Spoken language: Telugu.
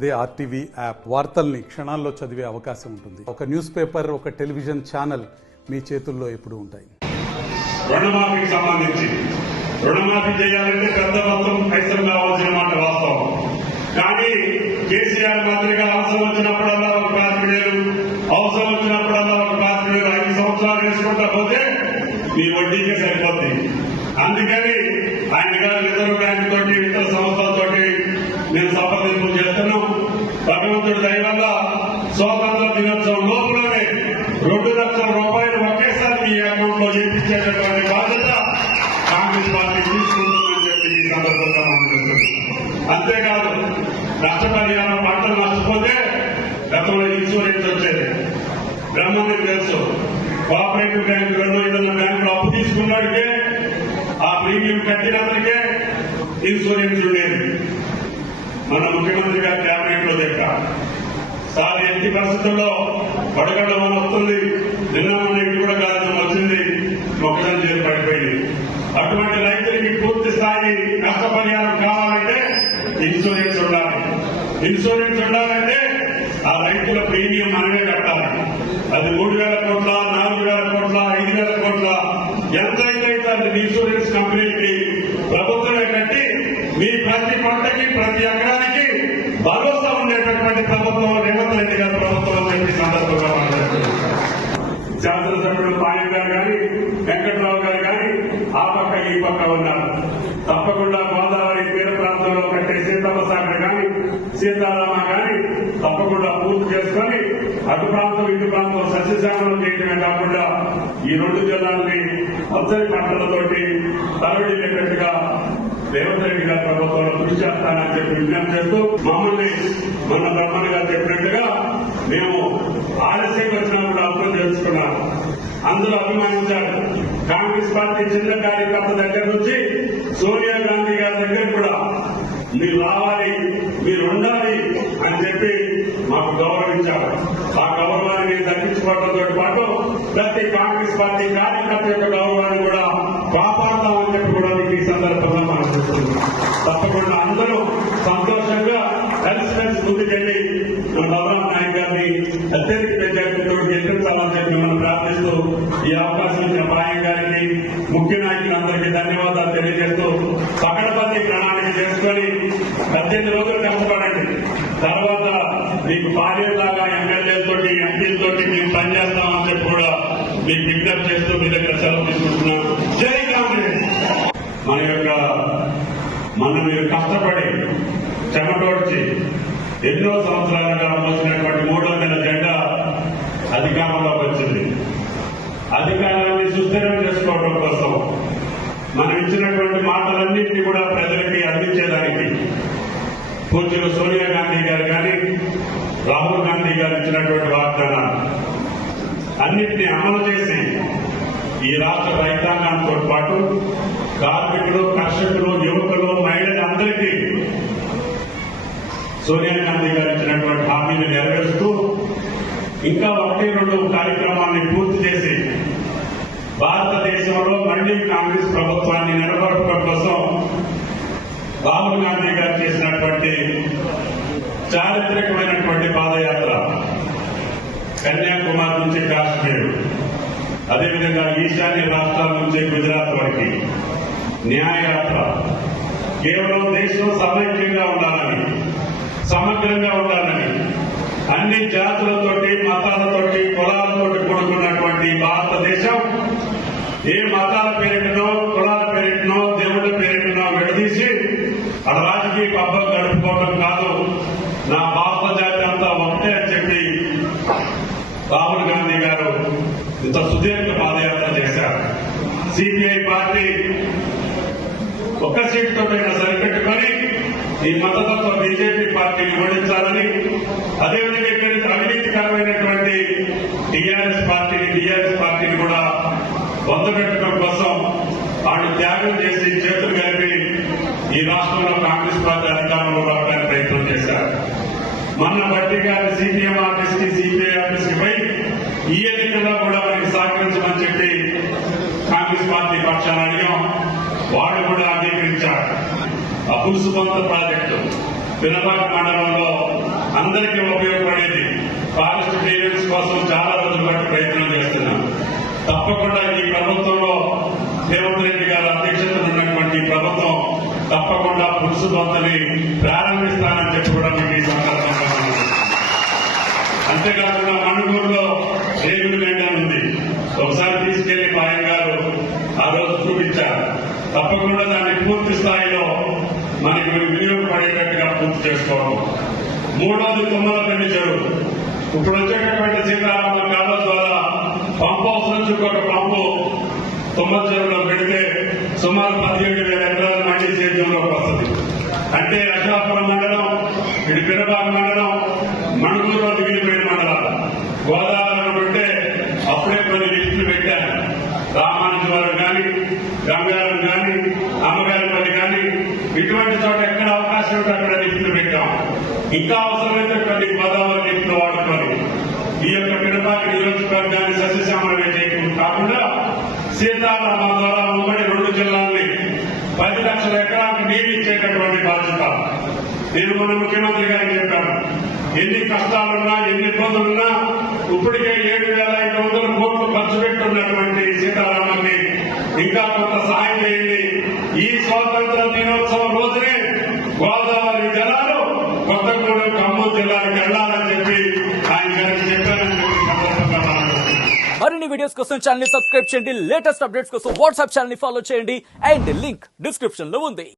అదే ఆర్టీవీ యాప్ వార్తల్ని క్షణాల్లో చదివే అవకాశం ఉంటుంది. ఒక న్యూస్ పేపర్, ఒక టెలివిజన్ ఛానల్ మీ చేతుల్లో ఎప్పుడూ ఉంటాయి. రుణమాఫీకి సంబంధించి రుణమాఫీ చేయాలంటే పెద్ద మొత్తం పైసలు కావాల్సిన మాట వాస్తవం. కానీ కేసీఆర్ మాదిరిగా అవసరం వచ్చినప్పుడల్లా ఒక పాతికేలు, అవసరం వచ్చినప్పుడల్లా ఒక 5 సంవత్సరాలు వేసుకుంటా పోతే మీ వడ్డీకే సరిపోద్ది. అందుకని ఆయన గారు రిజర్వ్ బ్యాంక్ తోటి ఇతర సంస్థలతోటి నేను సంప్రదింపులు చేస్తున్నాం. భగవంతుడి దయ వల్ల స్వాతంత్ర దినోత్సవం లోపలనే 2 లక్షల రూపాయలు ఒకేసారి మీ అకౌంట్ లో చేయించేటటువంటి బాధ్యత కాంగ్రెస్ పార్టీ తీసుకుంటుందని చెప్పి ఈ సందర్భంగా మనం. అంతేకాదు నష్టపరిహారం పంటలు నష్టపోతే గతంలో ఇన్సూరెన్స్ వచ్చేది. బ్రహ్మానికి తెలుసు, కోఆపరేటివ్ బ్యాంకులలో ఏదైనా బ్యాంకులో అప్పు తీసుకున్నాడికే ఆ ప్రీమియం కట్టినందుకే ఇన్సూరెన్స్ ఉండేది. మన ముఖ్యమంత్రి గారు క్యాబినెట్ లో చెప్పారు, సార్ ఎట్టి పరిస్థితుల్లో వడగడ్డ వస్తుంది, నిన్న మన ఇంటి కూడా కాదు వచ్చింది, మొక్కజొన్న చేతి పడిపోయింది. అటువంటి రైతులకి పూర్తి స్థాయి నష్టపరిహారం కావాలంటే ఇన్సూరెన్స్ ఉండాలి. ఇన్సూరెన్స్ ఉండాలంటే ఆ రైతుల ప్రీమియం మనమే కట్టాలి. అది 3,000 కోట్ల, 4,000 కోట్ల, 5,000 కోట్ల ఎంతైతే అది ఇన్సూరెన్స్ కంపెనీకి ప్రభుత్వమే కట్టి మీ ప్రతి పంటకి, ప్రతి ఎకరానికి భరోసా ఉండేటటువంటి ప్రభుత్వం రేవంత్ రెడ్డి గారి ప్రభుత్వం చెప్పి సందర్భంగా మాట్లాడుతున్నారు. శాసనసభ్యుడు పాయల్ గారు కానీ, వెంకట్రావు గారు కానీ ఆ పక్క ఈ పక్క ఉన్నారు. తప్పకుండా గోదావరి తీర ప్రాంతంలో కట్టే సీతమ్మ సాగర్ కానీ, సీతారామ కానీ తప్పకుండా పూర్తి చేసుకుని అటు ప్రాంతం ఇటు ప్రాంతం సస్యశ్యామలం చేయడమే కాకుండా ఈ 2 జిల్లాలని పచ్చని పంటలతోటి తరలించేటట్టుగా రేవంత్ రెడ్డి గారి ప్రభుత్వంలో కృషి చేస్తానని చెప్పి విజ్ఞప్తి చేస్తూ, మమ్మల్ని మన బ్రహ్మణ్ గారు చెప్పినట్టుగా మేము ఆలస్యం వచ్చినా కూడా అర్థం తెలుసుకున్నాము. అందరూ అభిమానించారు. కాంగ్రెస్ పార్టీ చిన్న కార్యకర్త దగ్గర నుంచి సోనియా గాంధీ గారి దగ్గర కూడా మీరు రావాలి, మీరు ఉండాలి అని చెప్పి మాకు గౌరవించారు. ఆ గౌరవాన్ని మేము దక్కించుకోవడంతో పాటు ప్రతి కాంగ్రెస్ పార్టీ కార్యకర్త యొక్క గౌరవాన్ని కూడా కాపాడతామని చెప్పి కూడా మీకు ఈ సందర్భంగా మనం చెప్తున్నాం. తప్పకుండా అందరూ సంతోషంగా కలిసిమెలిసి ముందుకెళ్లి మన బలరాం నాయక్ గారిని అత్యధిక మెజార్టీతో గెలిపించాలని చెప్పి మనం ప్రార్థిస్తూ ఈ అవకాశం ఇచ్చిన పాయం గారికి, ముఖ్య నాయకులందరికీ ధన్యవాదాలు తెలియజేస్తూ పకడ్బందీ ప్రణాళిక చేసుకొని 18 రోజులు కష్టపడండి. తర్వాత మీకు పార్టీలాగా ఎమ్మెల్యేలతోటి, ఎంపీలతోటి మేము పనిచేస్తామని చెప్పి కూడా మీకు విజ్ఞప్తి చేస్తూ మీ దగ్గర సెలవు తీసుకుంటున్నాను. జై కాంగ్రెస్. మనం మీరు కష్టపడి చెమటోడ్చి ఎన్నో సంవత్సరాలుగా మోసినటువంటి 300 జెండా అధికారంలోకి వచ్చింది. అధికారాన్ని సుస్థిరం చేసుకోవడం కోసం మనం ఇచ్చినటువంటి మాటలన్నింటినీ కూడా ప్రజలకి అందించేదానికి పూజ్యులు సోనియా గాంధీ గారు కానీ, రాహుల్ గాంధీ గారు ఇచ్చినటువంటి వాగ్దానాలు అన్నింటినీ అమలు చేసి ఈ రాష్ట్ర రైతాంగంతో పాటు కార్మికులు, కర్షకులు, యువకులు, మహిళలు అందరికీ సోనియా గాంధీ గారు ఇచ్చినటువంటి హామీలు నెరవేరుస్తూ ఇంకా 1-2 కార్యక్రమాన్ని పూర్తి చేసి భారతదేశంలో మళ్లీ కాంగ్రెస్ ప్రభుత్వాన్ని నిలబడటం కోసం రాహుల్ గాంధీ గారు చేసినటువంటి చారిత్రకమైనటువంటి పాదయాత్ర కన్యాకుమారి నుంచి కాశ్మీర్, అదేవిధంగా ఈశాన్య రాష్ట్రాల నుంచి గుజరాత్ వరకు న్యాయయాత్ర కేవలం దేశం సమైక్యంగా ఉండాలని, సమగ్రంగా ఉండాలని, అన్ని జాతులతోటి, మతాలతోటి, కులాలతోటి కూడుకున్నటువంటి భారతదేశం ఏ మతాల పేరిటనో, కులాల పేరిటనో, దేవుళ్ళ పేరిటనో విడదీసి అక్కడ రాజకీయ పబ్బం గడుపుకోవడం కాదు, నా భారత జాతి అంతా ఒకటే అని చెప్పి రాహుల్ గాంధీ గారు ఇంత సుదీర్ఘ పాదయాత్ర చేశారు. సిపిఐ పార్టీ ఒక్క సీటుతో సరిపెట్టుకొని ఈ మద్దతుతో బీజేపీ పార్టీని ఓడించాలని, అదేవిధంగా ఇక్కడి నుంచి అవినీతికరమైనటువంటి టీఆర్ఎస్ పార్టీని కూడా పొందబెట్టడం కోసం వాళ్ళు త్యాగం చేసి చేతులు కలిపి ఈ రాష్ట్రంలో కాంగ్రెస్ పార్టీ అధికారంలో రావడానికి ప్రయత్నం చేశారు. మొన్న బట్టి గారి సిపిఎం ఆఫీస్ కి, సిపిఐ ఆఫీస్ కి పోయి ఈ ఎన్నికల్లో కూడా మనకి సహకరించమని చెప్పి కాంగ్రెస్ పార్టీ పక్షాన్ని అడిగాం. వాళ్ళు కూడా అంగీకరించారు. ఆ పులుసుబంత ప్రాజెక్టు పినపాక మండలంలో అందరికీ ఉపయోగపడేది. ఫారెస్ట్ క్లియరెన్స్ కోసం చాలా రోజుల పాటు ప్రయత్నం చేస్తున్నాం. తప్పకుండా ఈ ప్రభుత్వంలో రేవంత్ రెడ్డి గారి అధ్యక్షతన ఉన్నటువంటి ప్రభుత్వం తప్పకుండా పురుషు దొంతని ప్రారంభిస్తానని చెప్పి కూడా మీకు ఈ సందర్భంగా అంతేకాకుండా మణుగూరులో రేగులు మెండన్ ఉంది. ఒకసారి తీసుకెళ్లి పాయం గారు ఆ రోజు చూపించారు. తప్పకుండా దాన్ని పూర్తి స్థాయిలో మనకి వినియోగపడేటట్టుగా పూర్తి చేసుకోవడం. మూడోది తుమ్మలపల్లి చెరువు. ఇప్పుడు వచ్చేటటువంటి సీతారామ కాలువ ద్వారా పంప్ హౌస్ నుంచి ఒక పంపు తుమ్మల చెరువులో పెడితే సుమారు 17,000 ఎకరాల మట్టి సేద్యంలోకి వస్తుంది. అంటే అశోకపురం మండలం, ఇటు పిరబాగ్ మండలం, మణుగూరులో మిగిలిపోయిన మండలాలు. గోదావరిలో ఉంటే అప్పుడే కొన్ని లిస్టులు పెట్టారు. రామానుజవరం కానీ, గంగారం కానీ, అమ్మగారిపల్లి కానీ, ఇటువంటి చోట ఎక్కడ అవకాశం ఉంటే అక్కడ లిస్టులు పెట్టాం. ఇంకా అవసరమైతే కొన్ని గోదావరి లిస్టులు వాడుకొని ఈ యొక్క పిరబాగ్ నియోజకవర్గాన్ని సస్యశ్యామలమే చేయడం కాకుండా సీతారామ ద్వారా ఉమ్మడి 2 జిల్లాల్ని 10 లక్షల ఎకరాలకు నీరు ఇచ్చేటటువంటి బాధ్యత. నేను మన ముఖ్యమంత్రి గారికి చెప్పాను. ఎన్ని కష్టాలున్నా, ఎన్ని ఇబ్బందులున్నా ఇప్పటికే 7,500 కోట్లు ఖర్చు పెట్టున్నటువంటి సీతారామాన్ని ఇంకా కొంత సాయం చేయండి. ఈ స్వాతంత్ర దినోత్సవం రోజునే గోదావరి జలాలు కొత్తగూడెం, ఖమ్మం జిల్లాలకు వెళ్లాలని చెప్పి ఆయన గారికి చెప్పానని చెప్పి సందర్భంగా మాట్లాడుతున్నాను. మరిన్ని వీడియోస్ కోసం ఛానల్ ని సబ్స్క్రైబ్ చేయండి. లేటెస్ట్ అప్డేట్స్ కోసం వాట్సాప్ ఛానల్ ని ఫాలో చేయండి. అండ్ లింక్ డిస్క్రిప్షన్ లో ఉంది.